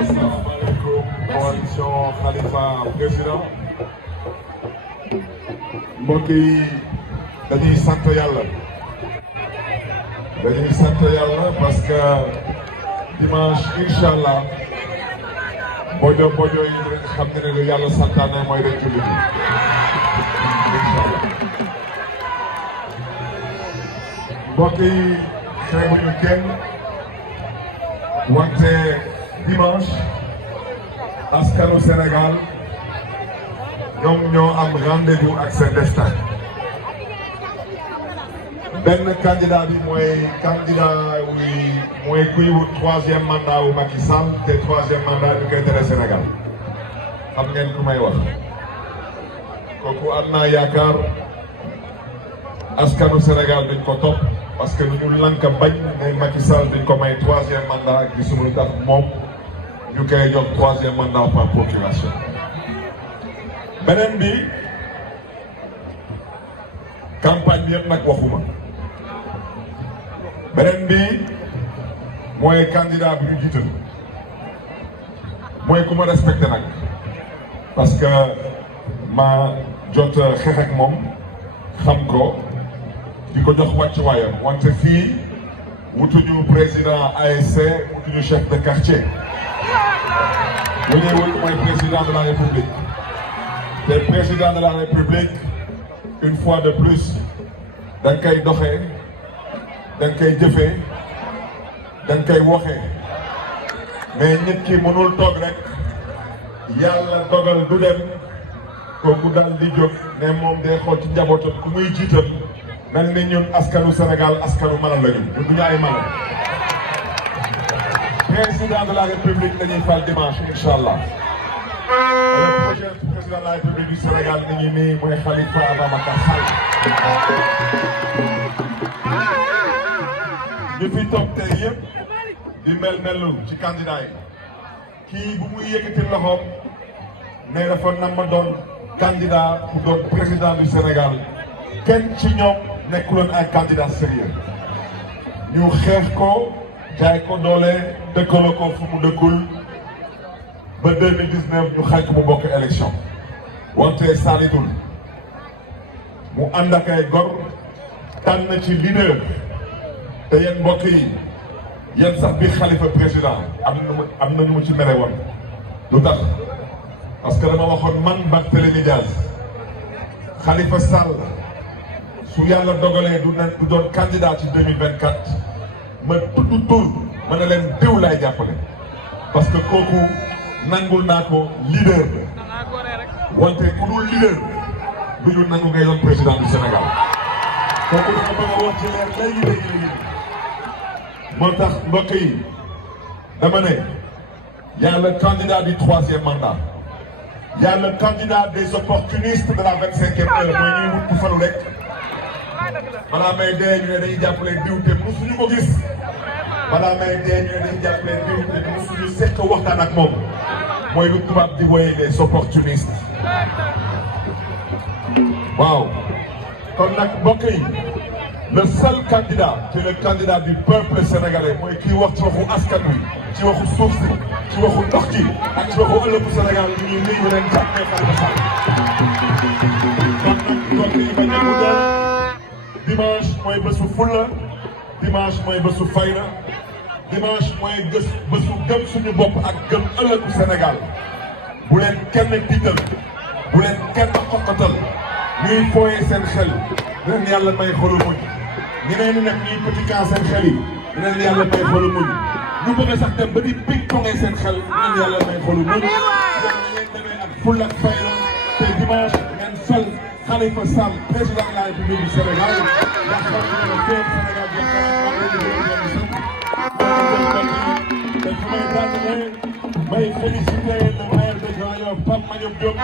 asalaamaaleykum coalition Khalifa président mbokk yi dañuy sant yàlla parce que dimanche incha allah bojo yi dinañ xam ne lu yàlla santaane mooy dañ julli incha allah mbokk yi xeebuñu kenn wante dimanche askanu Sénégal ñoom ñoo am rendez-vous ak seen destin benn candidat bi mooy candidat mooy kuy wut troisième mandat wu Macky Sall te troisième mandat bi koy tere Sénégal xam ngeen ku may wax kooku am naa yaakaar askanu Sénégal duñ ko topp parce que lu ñu lank bañ ne Macky Sall duñ ko may troisième mandat gi sunu tax moom ñu koy jox troisième mandat par procuration. beneen bi campagne bi yëpp nag waxuma beneen bi mooy candidat bi ñu jiital mooy ku ma respecté nag parce que ma jot xeex ak moom xam ko di ko jox wàccuwaayam wante fii wutuñu président ASC wutuñu chef de quartier lu ñuy wut mooy président de la République te président de la République une fois de plus da nga koy doxee da nga koy jëfee da nga koy waxee mais nit ki mënul toog rek yàlla dogal du dem kooku daal di jóg ne moom day xool ci njabootam ku muy jiital mel ni ñun askanu Sénégal askanu mala lañu ñun du ñu ay mala. président de la République dañuy fal dimanche incha allah. le prochain président de la République du Sénégal mi ngi nii mooy Khalifa Ababacar Sall. ñu fi toog tey yëpp di mel-melu ci candidat yi kii bu muy yëkkati loxoom ne dafa nam ma doon candidat pour doon président du Sénégal kenn ci ñoom nekkuloon ay candidat sérieux ñu xeex ko jaay ko doole dëkkaloo ko fu mu dëkkul ba 2019 ñu xañ ko mu bokk élection wante saalitul mu ànd ak ay gor tànn ci leader te yéen mbokk yi yéen sax bi Khalifa président am na ñu mu ci mere woon lu tax parce que dama waxoon man Barthélémy Khalifa Sall su yàlla dogalee du doon candidat ci 2024 ma tudd tur ma ne leen diw laay jàppale parce que kooku nangul naa ko leader wante ku dul leader du ñu nangu ngay doon président du Sénégal kooku dafa bëgg a wax ci leer léegi moo tax mbokk yi dama ne y a le candidat du troisième mandat y a le candidat des opportunistes de la 25e heure mooy ñuy wut ku falu rek balaa may dee ñu ne dañuy jàppale diw te mosuñu ko gis balaa may dee ñu ne dañuy jàppale diw te mosuñu sekk waxtaan ak moom mooy lu tubaab di woye les opportunistes waaw kon nag mbokk yi le seul candidat c'est le candidat du peuple sénégalais mooy kii wax ci waxu askan wi ci waxu suuf si ci waxu ndox gi ak ci waxu ëllëgu Sénégal ñu ngi nii ñu leen jàppee Khalifa Sall kon nag mbokk yi bañ a guddal dimanche mooy bésu fulla dimanche mooy bésu fayda dimanche mooy bésu gëm suñu bopp ak gëm ëllëgu Sénégal bu leen kenn tiital bu leen kenn xoqatal ñuy fooyee seen xel leen yàlla may xolu muñ ñeneen ñi nag ñuy petit camp seen xel yi leen yàlla may xolu muñ ñu bëgg sax dem ba di ping-pongee seen xel leen yàlla may xolu muñ ñoom ngeen demee ak fulla ak fayda te dimanche ngeen fal Khalifa Sall président de la République du Sénégal ndax xam nga ne fépp Sénégal bi te fu may tànn may féliciter le maire de Grand Yoff Pape Madiop Diop